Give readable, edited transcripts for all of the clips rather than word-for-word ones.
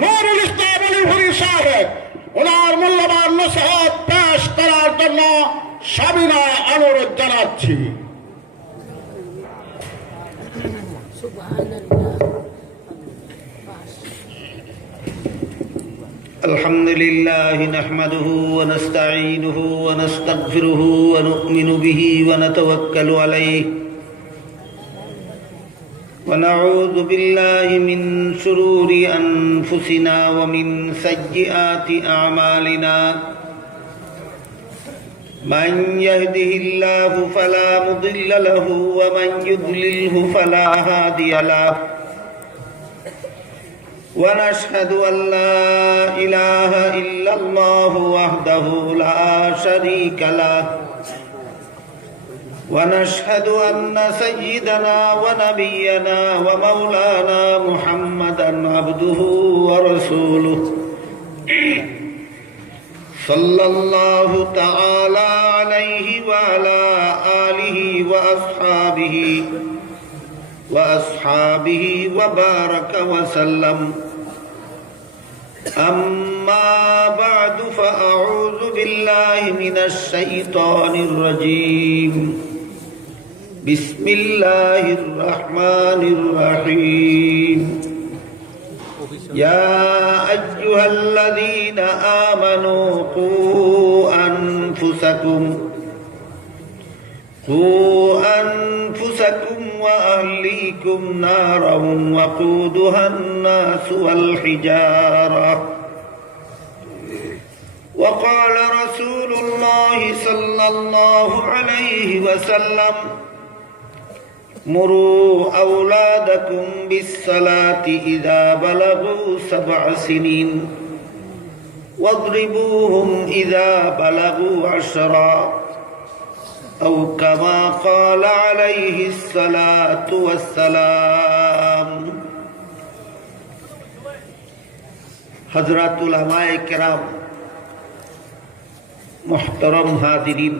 নুরুল ইসলাম আলী সাহেব ওনার মূল্যবান নসিহত পেশ করার জন্য সবিনয় অনুরোধ জানাচ্ছি। الحمد لله نحمده ونستعينه ونستغفره ونؤمن به ونتوكل عليه ونعوذ بالله من شرور أنفسنا ومن سيئات أعمالنا من يهده الله فلا مضل له ومن يضلله فلا هادي له ونشهد أن لا إله إلا الله وحده لا شريك له ونشهد أن سيدنا ونبينا ومولانا محمدا عبده ورسوله صلى الله تعالى عليه وعلى آله وأصحابه وبارك وسلم أما بعد فأعوذ بالله من الشيطان الرجيم بسم الله الرحمن الرحيم يا أيها الذين آمنوا قوا أنفسكم وأهليكم نارا وقودها الناس والحجارة وقال رسول الله صلى الله عليه وسلم مروا أولادكم بالصلاة إذا بلغوا 7 سنين واضربوهم إذا بلغوا 10 أو كما قال عليه الصلاة والسلام حضرات علماء کرام محترم হাজিরিন,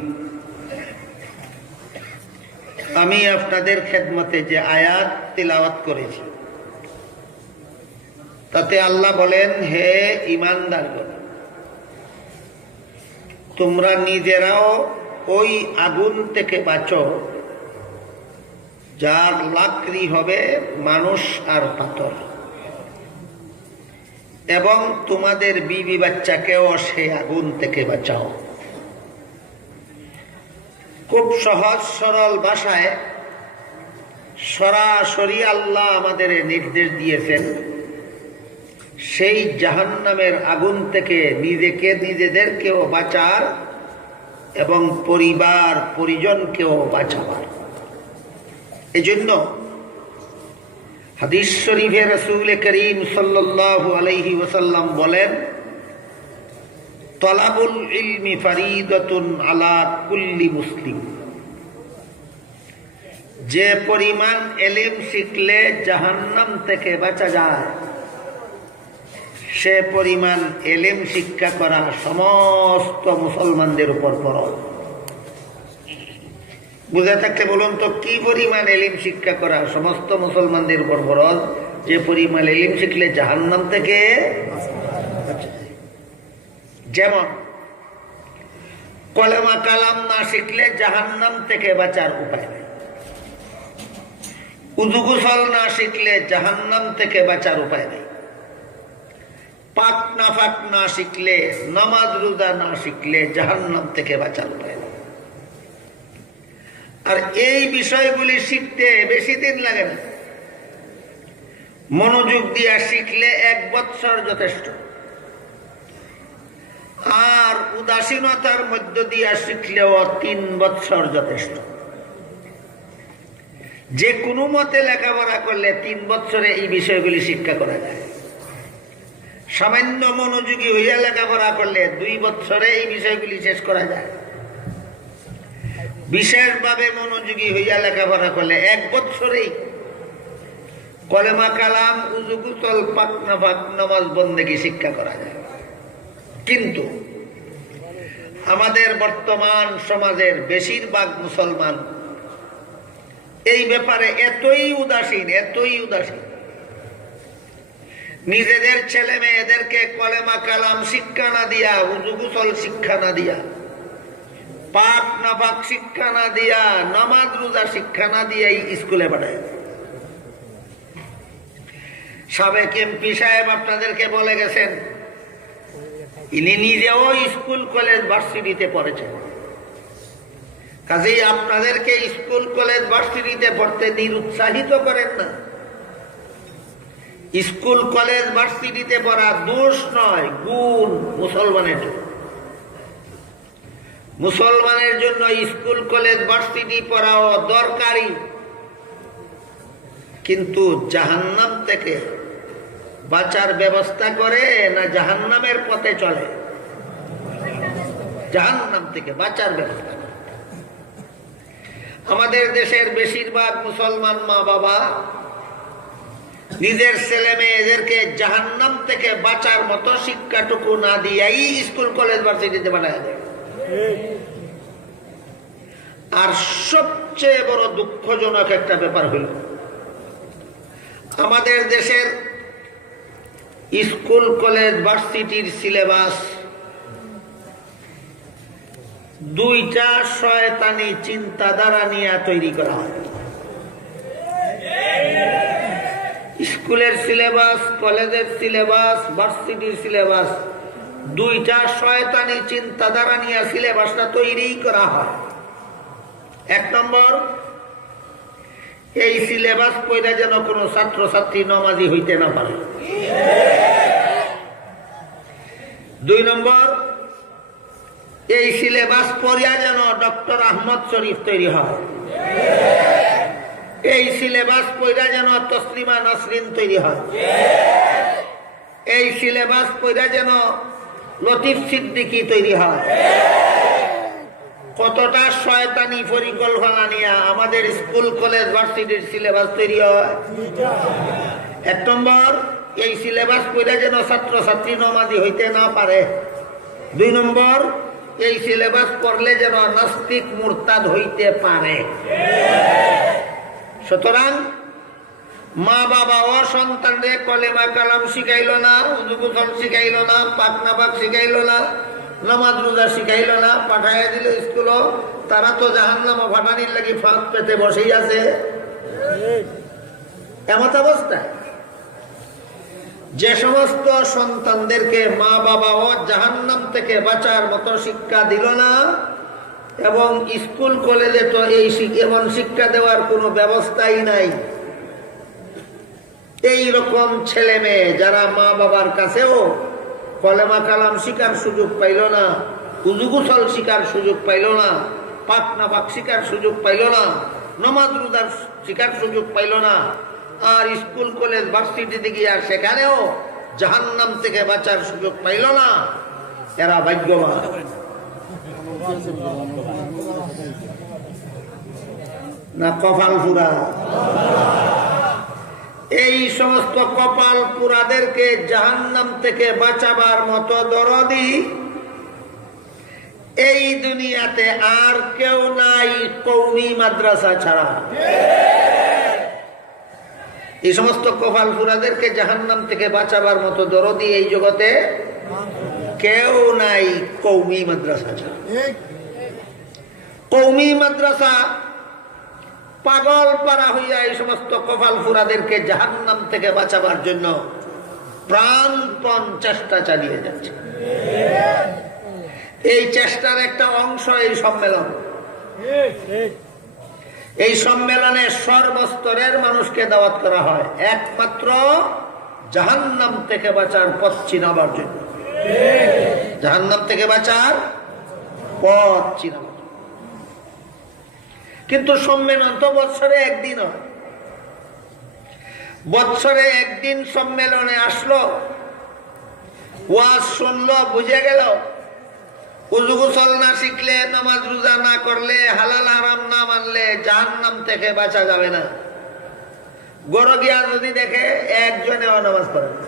আমি আপনাদের খেদমতে যে আয়াত তিলাওয়াত করেছি তাতে আল্লাহ বলেন, হে ঈমানদারগণ, তোমরা নিজেরাও ওই আগুন থেকে বাঁচো যার লাকড়ি হবে মানুষ আর পাথর, এবং তোমাদের বিবি বাচ্চাকেও সেই আগুন থেকে বাঁচাও। খুব সহজ সরল ভাষায় সরাসরি আল্লাহ আমাদের নির্দেশ দিয়েছেন সেই জাহান্নামের আগুন থেকে নিজেদেরকেও বাঁচার এবং পরিবার পরিজনকেও বাঁচাবার। এজন্য হাদিস শরীফে রাসূল করিম সাল্লাল্লাহু আলাইহি ওয়াসাল্লাম বলেন, তলাবুল ইলমি ফারিদাতুন আলা কুল্লি মুসলিম। যে পরিমাণ ইলম শিখলে জাহান্নাম থেকে বাঁচা যায়, সে পরিমাণ ইলম শিক্ষা করা সমস্ত মুসলমানদের উপর ফরজ। বুঝে থাকলে বলুন তো, কি পরিমাণ ইলম শিক্ষা করা সমস্ত মুসলমানদের উপর ফরজ? যে পরিমাণ ইলম শিখলে জাহান্নাম থেকে, যেমন কলেমা কালাম না শিখলে জাহান্নাম থেকে বাঁচার উপায় নেই, উযু গোসল না শিখলে জাহান্নাম থেকে বাঁচার উপায় নেই, পাক নাফাক না শিখলে, নামাজ রোজা না শিখলে জাহান্নাম থেকে বাঁচার উপায় নেই। আর এই বিষয়গুলি শিখতে বেশি দিন লাগে না, মনোযোগ দিয়ে শিখলে 1 বৎসর যথেষ্ট। আর উদাসীনতার মধ্য দিয়ে শিখলেও 3 বৎসর যথেষ্ট। যে কোনো মতে লেখাপড়া করলে 3 বৎসরে এই বিষয়গুলি শিক্ষা করা যায়। সামান্য মনোযোগী হইয়া লেখাপড়া করলে 2 বৎসরে এই বিষয়গুলি শেষ করা যায়। বিশেষভাবে মনোযোগী হইয়া লেখাপড়া করলে 1 বৎসরেই কলেমা কালাম, উযু গোসল, পাক নাফাক, নামাজ বন্দেগী শিক্ষা করা যায়। কিন্তু আমাদের বর্তমান সমাজের বেশিরভাগ মুসলমান এই ব্যাপারে এতই উদাসীন নিজেদের ছেলে মেয়েদেরকে কলেমা কালাম শিক্ষা না দিয়া, উযু গোসল শিক্ষা না দিয়া, পাক নাপাক শিক্ষা না দিয়া, নামাজ রোজা শিক্ষা না দিয়ে স্কুলে পাঠায়। সাবেক এমপি সাহেব আপনাদেরকে বলে গেছেন, ইনি নিজেও স্কুল কলেজ ভার্সিটিতে পড়েছেন। কাজেই আপনাদেরকে স্কুল কলেজ ভার্সিটিতে পড়তে নিরুৎসাহিত করেন না। স্কুল কলেজ ভার্সিটিতে পড়া দোষ নয়, গুণ মুসলমানের জন্য। মুসলমানের জন্য স্কুল কলেজ ভার্সিটি পড়াও দরকারি, কিন্তু জাহান্নাম থেকে বাঁচার ব্যবস্থা করে না জাহান্নামের পথে চলে? জাহান্নাম থেকে বাঁচার ব্যবস্থা করে। আমাদের দেশের বেশিরভাগ মুসলমান মা বাবা নিজের ছেলে মেয়েদেরকে জাহান্নাম থেকে বাঁচার মতো শিক্ষাটুকু না দিয়াই স্কুল কলেজ ভার্সিটিতে পাঠায় দেয়। আর সবচেয়ে বড় দুঃখজনক একটা ব্যাপার হইল, আমাদের দেশের স্কুল কলেজ ভার্সিটির সিলেবাস দুইটা শয়তানি চিন্তাধারা নিয়ে তৈরি করা হয়। স্কুলের সিলেবাস, কলেজের সিলেবাস, ভার্সিটির সিলেবাস, দুইটা শয়তানি চিন্তাধারা নিয়ে সিলেবাসটা তৈরি করা হয়। এক নম্বর, এই সিলেবাস পড়া যেন কোনো ছাত্রছাত্রী নমাজি হইতে না পারে। দুই নম্বর, এই সিলেবাস পড়িয়া যেন ডক্টর আহমদ শরীফ তৈরি হয়। এই সিলেবাস পড়া যেন তসলিমা নাসরিন তৈরি হয়। এই সিলেবাস পড়া যেন লতিফ সিদ্দিকী তৈরি হয়। কতটা শয়তানি পরিকল্পনা নিয়ে আমাদের স্কুল কলেজ ভার্সিটির সিলেবাস তৈরি হয়। এক নম্বর, এই সিলেবাস পড়া যেন ছাত্রছাত্রী নমাজি হইতে না পারে। দুই নম্বর, এই সিলেবাস পড়লে যেন নাস্তিক মুরতাদ হইতে পারে। সুতরাং মা বাবা ও সন্তানদের কলেমা কালাম শিখাইল না, উযু গোসল শিখাইল না, পাক নাপাক শিখাইল না, নামাজ রোজা শিখাইল না, পাঠাইয়া দিল স্কুল। তারা তো জাহান্নাম ফাটানির লাগি ফাঁক পেতে বসেই আছে। এমত অবস্থায় যে সমস্ত সন্তানদেরকে মা বাবা ও জাহান্নাম থেকে বাঁচার মতো শিক্ষা দিল না, এবং স্কুল কলেজে তো এই এমন শিক্ষা দেওয়ার কোনো ব্যবস্থাই নাই, এই রকম ছেলে মেয়ে যারা মা বাবার কাছেও কলেমা কালাম শিকার সুযোগ পাইল না, উযু গোসল শিকার সুযোগ পাইল না, পাক নাপাক শিকার সুযোগ পাইল না, নামাজ রোজার শিকার সুযোগ পাইল না, আর স্কুল কলেজ ভার্সিটিতে গিয়ে সেখানেও জাহান্নাম থেকে বাঁচার সুযোগ পাইল না, এরা ভাগ্যবান। না কপাল পুরা? এই সমস্ত কপাল পুরাদেরকে জাহান্নাম থেকে বাঁচাবার মতো দরদি এই দুনিয়াতে আর কেউ নাই, কওমি মাদ্রাসা ছাড়া। এই সমস্ত কপাল পুরাদেরকে জাহান্নাম থেকে বাঁচাবার মতো দরদি এই জগতে কেউ নাই, কওমি মাদ্রাসা ছাড়া। কওমি মাদ্রাসা পাগল পারা হইয়া এই সমস্ত কপাল ফুরাদেরকে জাহান্নাম থেকে বাঁচাবার জন্য প্রাণপণ চেষ্টা চালিয়ে যাচ্ছে। এই চেষ্টার একটা অংশ এই সম্মেলন। এই সম্মেলনে সর্বস্তরের মানুষকে দাওয়াত করা হয় একমাত্র জাহান্নাম থেকে বাঁচার পথ চিনাবার জন্য। জাহান্নাম থেকে বাঁচার পথ চিনাবার। কিন্তু সম্মেলন তো বৎসরে একদিন হয়। বৎসরে একদিন সম্মেলনে আসলো, ওয়াজ শুনলো, বুঝে গেল উযু গোসল না শিখলে, নামাজ রোজা না করলে, হালাল হারাম না মানলে জাহান্নাম থেকে বাঁচা যাবে না। গড় গিয়া যদি দেখে একজনেও নামাজ পড়ে না,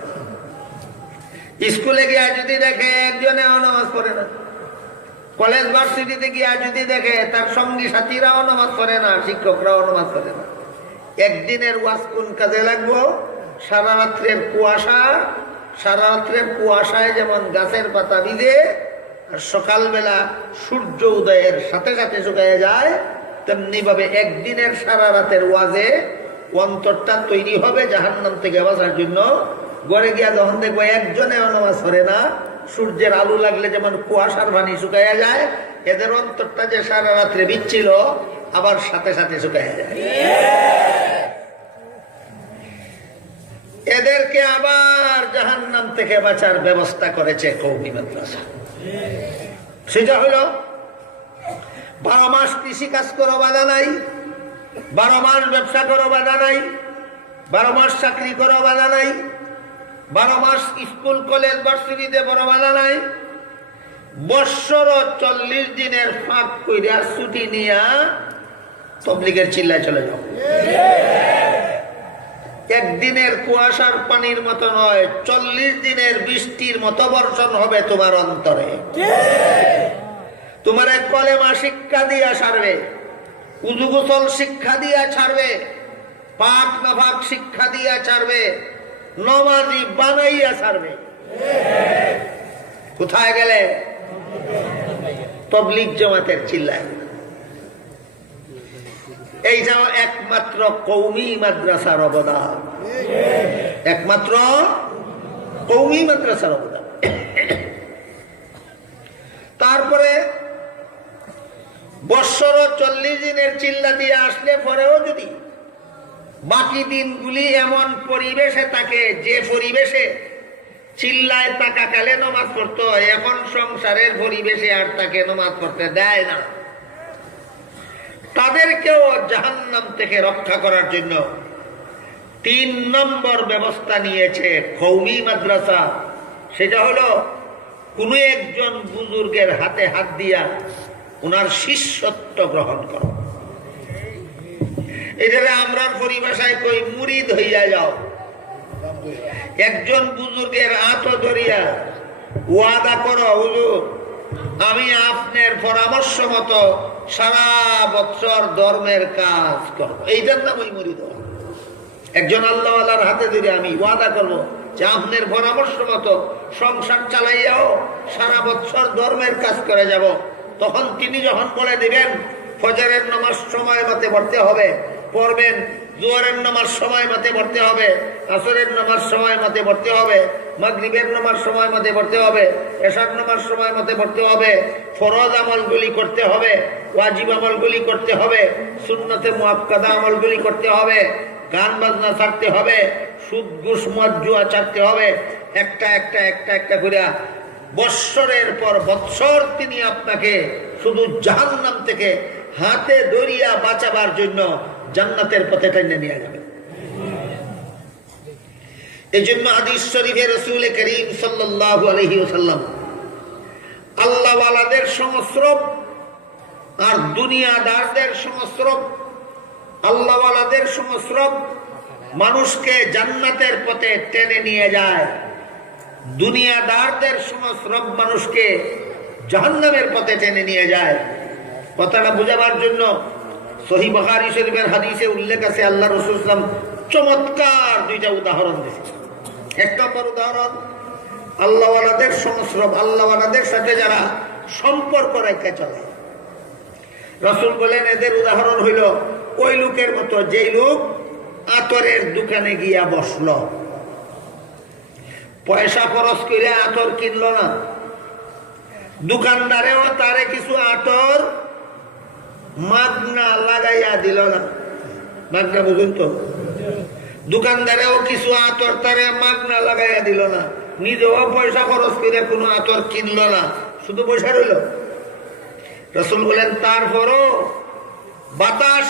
স্কুলে গিয়া যদি দেখে একজনেও নামাজ পড়ে না, কলেজ ভার্সিটিতে গিয়া যদি দেখে তার সঙ্গী সাথীরাও নামাজ পড়ে না, শিক্ষকরাও নামাজ পড়ে না, একদিনের ওয়াজ কোন কাজে লাগবো? সারা রাত্রের কুয়াশায় যেমন গাছের পাতা ভিজে আর সকালবেলা সূর্য উদয়ের সাথে সাথে শুকিয়ে যায়, তেমনি ভাবে একদিনের সারা রাতের ওয়াজে অন্তরটা তৈরি হবে জাহান্নাম থেকে বাঁচার জন্য। ঘরে গিয়া যখন দেখবো একজনে নামাজ পড়ে না, সূর্যের আলো লাগলে যেমন কুয়াশার পানি শুকাইয়া যায়, এদের অন্তরটা যে সারা রাত্রে ভিজছিল আবার সাথে সাথে শুকাইয়া যায়। এদেরকে আবার জাহান্নাম থেকে বাঁচার ব্যবস্থা করেছে কওমি মাদ্রাসা। সেটা হলো 12 মাস কৃষি কাজ করো বাধা নাই, 12 মাস ব্যবসা করো বাধা নাই, 12 মাস চাকরি করো বাধা নাই, 12 মাস স্কুল কলেজ ভার্সিটিতে বড় বাধা নাই। বৎসর 40 দিনের ফাঁক কইরা ছুটি নিয়া তবলিগের চিল্লায় চলে যাও। একদিনের কুয়াশার পানির মতো নয়, 40 দিনের বৃষ্টির মতো বর্ষণ হবে তোমার অন্তরে। তোমার কলেমা শিক্ষা দিয়া ছাড়বে, উযু গোসল শিক্ষা দিয়া ছাড়বে, পাক নাফাক শিক্ষা দিয়া ছাড়বে, নমাজি বানাইয়া ছাড়বে। কোথায় গেলে? তবলিগ জামাতের চিল্লায়। এই যে একমাত্র কওমি মাদ্রাসার অবদান, একমাত্র কওমি মাদ্রাসার অবদান। তারপরে বৎসর 40 দিনের চিল্লা দিয়ে আসলে পরেও যদি বাকি দিনগুলি এমন পরিবেশে থাকে যে পরিবেশে চিল্লায় থাকাকালে নামাজ পড়তে হয়, এখন সংসারের পরিবেশে আর তাকে নামাজ পড়তে দেয় না, তাদেরকেও জাহান্নাম থেকে রক্ষা করার জন্য 3 নম্বর ব্যবস্থা নিয়েছে কওমি মাদ্রাসা। সেটা হলো কোন একজন বুজুর্গের হাতে হাত দিয়া ওনার শিষ্যত্ব গ্রহণ করো। এটা আমরার পরিভাষায় কই মুরিদ হইয়া যাও। একজন বুজুর্গের হাত ধরিয়া ওয়াদা করো, হুজুর আমি আপনার পরামর্শ মতো সারা বছর ধর্মের কাজ করব। এইটার নাম ওই মুরিদ। একজন আল্লাহওয়ালার হাতে ধরে আমি ওয়াদা করবো যে আপনার পরামর্শ মতো সংসার চালাইয়াও সারা বছর ধর্মের কাজ করে যাব। তখন তিনি যখন বলে দিবেন ফজরের নামাজ সময় মতে পড়তে হবে, পড়বেন। জোহরের নামাজ সময় মতে পড়তে হবে, আসরের নামাজ সময় মতে পড়তে হবে, মাগরিবের নামাজ সময় মতে পড়তে হবে, এশার নামাজ সময় মতে পড়তে হবে, ফরজ আমলগুলি করতে হবে, ওয়াজিব আমলগুলি করতে হবে, সুন্নতে মুআক্কাদা আমলগুলি করতে হবে, গান বাজনা ছাড়তে হবে, সুদ ঘুষ মদ জুয়া ছাড়তে হবে। একটা একটা একটা একটা করে বৎসরের পর বৎসর তিনি আপনাকে শুধু জাহান্নাম থেকে হাতে ধরিয়া বাঁচাবার জন্য জান্নাতের পথে টেনে নিয়ে যাবে। এই জন্য হাদিস শরীফে রাসূল করিম সাল্লাল্লাহু আলাইহি ওয়াসাল্লাম আল্লাহ ওয়ালাদের সংস্রব আর দুনিয়াদারদের সংস্রব, আল্লাহ ওয়ালাদের সংস্রব মানুষকে জান্নাতের পথে টেনে নিয়ে যায়, দুনিয়াদারদের সংস্রব মানুষকে জাহান্নামের পথে টেনে নিয়ে যায়। কথাটা বুঝাবার জন্য সহিহ বুখারী শরীফের হাদিসে উল্লেখ আছে, আল্লাহ রাসূল সাল্লাল্লাহু আলাইহি ওয়াসাল্লাম চমৎকার 2টা উদাহরণ দিয়েছেন। এক নম্বর উদাহরণ আল্লাহ ওয়ালাদের সংস্রব, আল্লাহ ওয়ালাদের সাথে যারা সম্পর্ক রেখে চলে। রাসূল বলেন এদের উদাহরণ হইল ওই লোকের মতো যেই লোক আতরের দোকানে গিয়া বসলো, পয়সা খরচ করে আতর কিনলো না, দোকানদারেও তারে কিছু আতর মাগনা লাগাইয়া দিল না। মাগনা বুঝুন তো, দোকানদারেও কিছু আতর তারে মাগনা লাগাইয়া দিল না, নিজেও পয়সা খরচ করে কোনো আতর কিনলো না, শুধু পয়সা রইল। রাসূল বলেন তারপরও বাতাস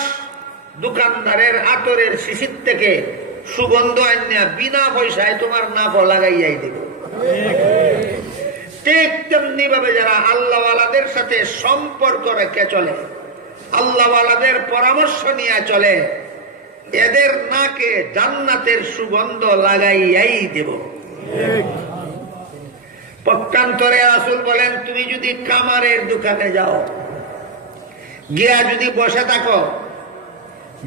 দোকানদারের আতরের শিশির থেকে সুগন্ধ আনিয়া বিনা পয়সায় তোমার নাক লাগাইয়াই দেব। ঠিক তেমনি ভাবে যারা আল্লাহ ওয়ালাদের সাথে সম্পর্ক রেখে চলে, আল্লাহ ওয়ালাদের পরামর্শ নিয়ে চলে, এদের নাকে জান্নাতের সুগন্ধ লাগাইয়াই দেব। পক্ষান্তরে রাসূল বলেন তুমি যদি কামারের দোকানে যাও, গিয়া যদি বসে থাকো,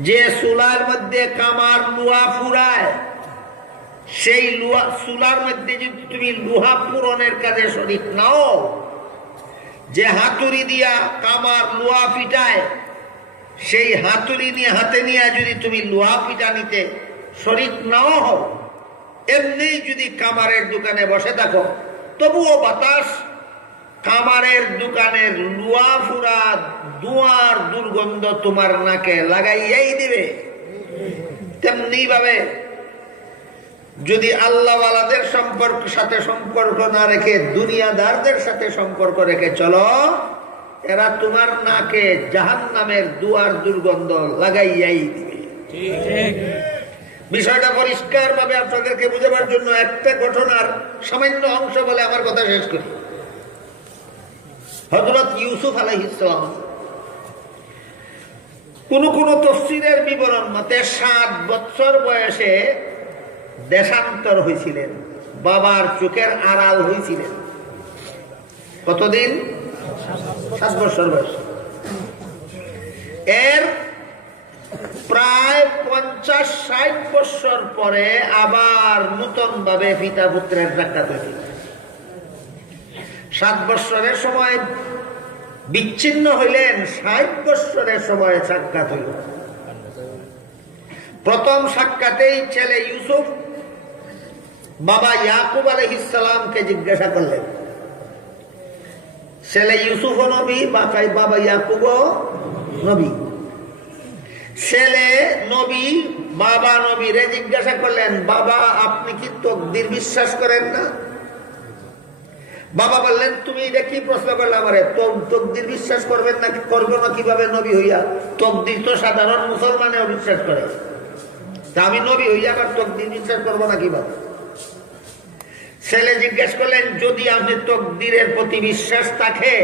যে চুলার মধ্যে কামার লোহা ফুরায় সেই লোহা চুলার মধ্যে যদি তুমি লোহা পূরণের কাজে শরীক নাও, যে হাতুড়ি দিয়া কামার লোহা পিটায়, সেই হাতুড়ি নিয়ে হাতে নিয়ে যদি তুমি লোহা পিটা নিতে শরীক নাও হও, এমনি যদি কামারের দোকানে বসে থাকো, তবুও বাতাস কামারের দোকানের লোহা ফুরা ধোঁয়ার দুর্গন্ধ তোমার নাকে লাগাইয়াই দিবে। তেমনি ভাবে যদি আল্লাহওয়ালাদের সাথে সম্পর্ক না রেখে দুনিয়াদারদের সাথে সম্পর্ক রেখে চলো, এরা তোমার নাকে জাহান্নামের দুয়ার দুর্গন্ধ লাগাইয়াই দিবে। বিষয়টা পরিষ্কার ভাবে আপনাদেরকে বুঝাবার জন্য একটা ঘটনার সামান্য অংশ বলে আমার কথা শেষ করি। হযরত ইউসুফ আলাইহিস সালাম কোন তাফসীরের বিবরণ মতে 7 বছর বয়সে দেশান্তর হয়েছিলেন, বাবার চোখের আড়াল হয়েছিলেন। কতদিন? 7 বছর বয়স। এর প্রায় 50-60 বছর পরে আবার নতুন ভাবে পিতা পুত্রের সাক্ষাৎ হয়েছিল। 7 বছরের সময় বিচ্ছিন্ন হইলেন, 60 বছরের সময় সাক্ষাৎ হইল। প্রথম সাক্ষাতেই ছেলে ইউসুফ বাবা ইয়াকুব আলাইহিস সালামকে জিজ্ঞাসা করলেন, ছেলে ইউসুফ নবী, বাবা ইয়াকুব নবী। ছেলে নবী বাবা নবীরে জিজ্ঞাসা করলেন, বাবা আপনি কি তকদির বিশ্বাস করেন না? বাবা বললেন, তুমি এটা কি প্রশ্ন করলে আমারে? তকদির বিশ্বাস করবেন না, করবো না কিভাবে নবী হইয়া? তকদির তো সাধারণ মুসলমানেও বিশ্বাস করে, তা আমি নবী হইয়া আবার তকদির বিশ্বাস করবো না কিভাবে? ছেলে জিজ্ঞেস করলেন, যদি আপনি তকদিরের প্রতি বিশ্বাস থাকে,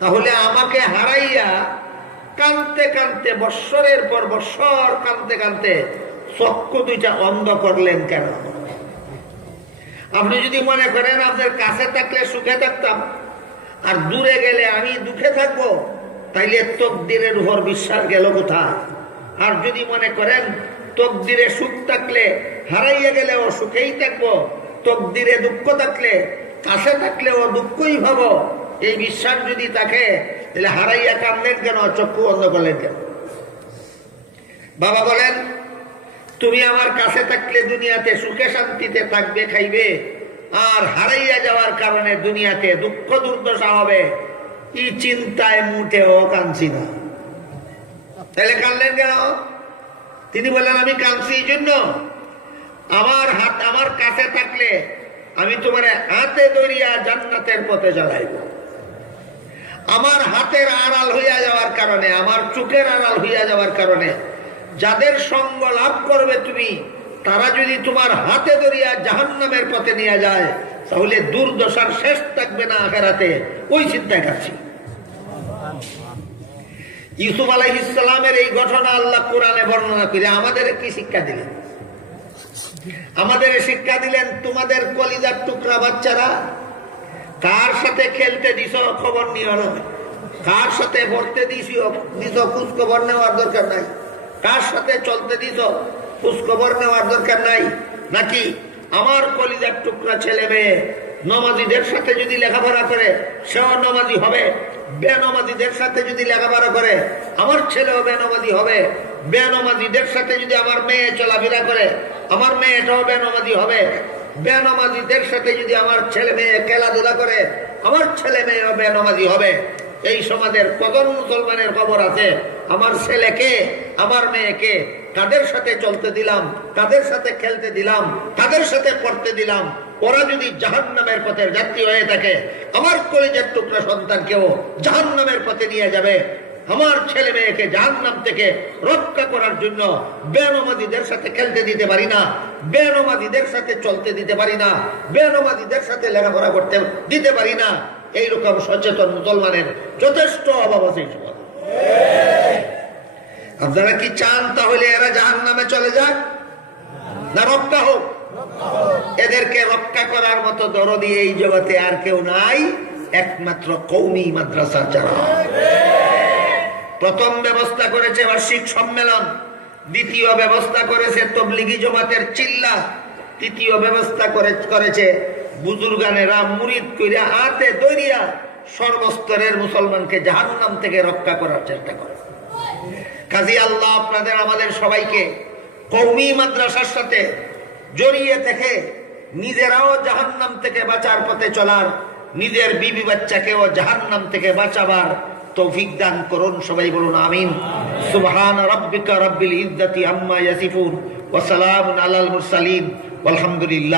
তাহলে আমাকে হারাইয়া কানতে কানতে বৎসরের পর বৎসর কানতে কানতে চক্ষু দুইটা অন্ধ করলেন কেন? আপনি যদি মনে করেন আপনার কাছে থাকলে সুখে থাকতাম আর দূরে গেলে আমি দুঃখে থাকবো, তাইলে তকদিরের উপর বিশ্বাস গেল কোথায়? আর যদি মনে করেন তকদিরে সুখ থাকলে হারাইয়া গেলেও সুখেই থাকবো, তকদিরে দুঃখ থাকলে কাছে থাকলেও দুঃখই ভাবো, এই বিশ্বাস যদি থাকে, তাহলে হারাইয়া কাঁদলেন কেন, চক্ষু অন্ধ করলেন কেন? বাবা বলেন, তুমি আমার কাছে থাকলে দুনিয়াতে সুখে শান্তিতে থাকবে, খাইবে, আর হারাইয়া যাওয়ার কারণে দুনিয়াতে দুঃখ দুর্দশা হবে, এই চিন্তায় মুটেও কাঁদছি না। তাহলে কাঁদলেন কেন? তিনি বললেন, আমি কাঁদছি এই জন্য, আমার কাছে থাকলে আমি তোমার হাতে ধরিয়া জান্নাতের পথে চালাইব। আমার হাতের আড়াল হইয়া যাওয়ার কারণে, আমার চোখের আড়াল হইয়া যাওয়ার কারণে যাদের সঙ্গ লাভ করবে তুমি, তারা যদি তোমার হাতে ধরিয়া জাহান্নামের পথে নিয়ে যায়, তাহলে দুর্দশার শেষ থাকবে না আখিরাতে, ওই চিন্তায় কাটছি। ইউসুফ আলাইহিস সালামের এই ঘটনা আল্লাহ কোরআনে বর্ণনা করে আমাদের কি শিক্ষা দিলেন? আমাদের শিক্ষা দিলেন, তোমাদের কলিজার টুকরা বাচ্চারা কার সাথে খেলতে দিছ খবর নিও না, কার সাথে পড়তে দিছ খোঁজ খবর নেওয়ার দরকার নাই, কার সাথে চলতে দিছ খোঁজ খবর নেওয়ার দরকার নাই। নাকি আমার কলিজার টুকরা ছেলে মেয়ে নমাজিদের সাথে যদি লেখাপড়া করে, সেও নমাজি হবে। বেনমাজিদের সাথে যদি লেখাপড়া করে, আমার ছেলেও বেনমাজি হবে। বেনমাজিদের সাথে যদি আমার মেয়ে চলাফেরা করে, আমার মেয়েটাও বেনমাজি হবে। বেনমাজিদের সাথে যদি আমার ছেলে মেয়ে খেলাধুলা করে, আমার ছেলে মেয়েও বেনমাজি হবে। এই সমাজের কজন মুসলমানের খবর আছে, আমার ছেলেকে আমার মেয়েকে কাদের সাথে চলতে দিলাম, কাদের সাথে খেলতে দিলাম, কাদের সাথে পড়তে দিলাম, ওরা যদি জাহান্নামের পথের যাত্রী হয়ে থাকে, আমার কলিজার টুকরা সন্তানকেও জাহান্নামের পথে নিয়ে যাবে। আমার ছেলে মেয়েকে জাহান্নাম থেকে রক্ষা করার জন্য বেনমাজিদের সাথে খেলতে দিতে পারি না, বেনমাজিদের সাথে চলতে দিতে পারি না, বেনমাজিদের সাথে লেখাপড়া করতে দিতে পারি না। এইরকম সচেতন মুসলমানের যথেষ্ট অভাব আছে। আপনারা কি চান তাহলে এরা জাহান্নামে চলে যাক, না রক্ষা হোক? এদেরকে রক্ষা করার মতো দরদি এই জগতে আর কেউ নাই, একমাত্র কওমি মাদ্রাসা ছাড়া। প্রথম ব্যবস্থা করেছে বার্ষিক সম্মেলন, দ্বিতীয় ব্যবস্থা করেছে তবলিগি জমাতের চিল্লা, তৃতীয় ব্যবস্থা করেছে বুজুর্গানেরা মুরিদ কইরা হাতে দইরিয়া সর্বস্তরের মুসলমানকে জাহান্নাম থেকে রক্ষা করার চেষ্টা করে। কাজী আল্লাহ আপনাদের আমাদের সবাইকে কওমি মাদ্রাসার সাথে জড়িয়ে থেকে নিজেরাও জাহান্নাম থেকে বাঁচার পথে চলার, নিজের বিবি বাচ্চাকেও জাহান্নাম থেকে বাঁচাবার তৌফিক দান করুন। সবাই বলুন আমিন। সুবহান রাব্বিকা রাব্বিল ইজ্জাতি আম্মা ইয়াসিফুন ওয়া সালামুন আলাল মুরসালিন ওয়ালহামদুলিল্লাহ।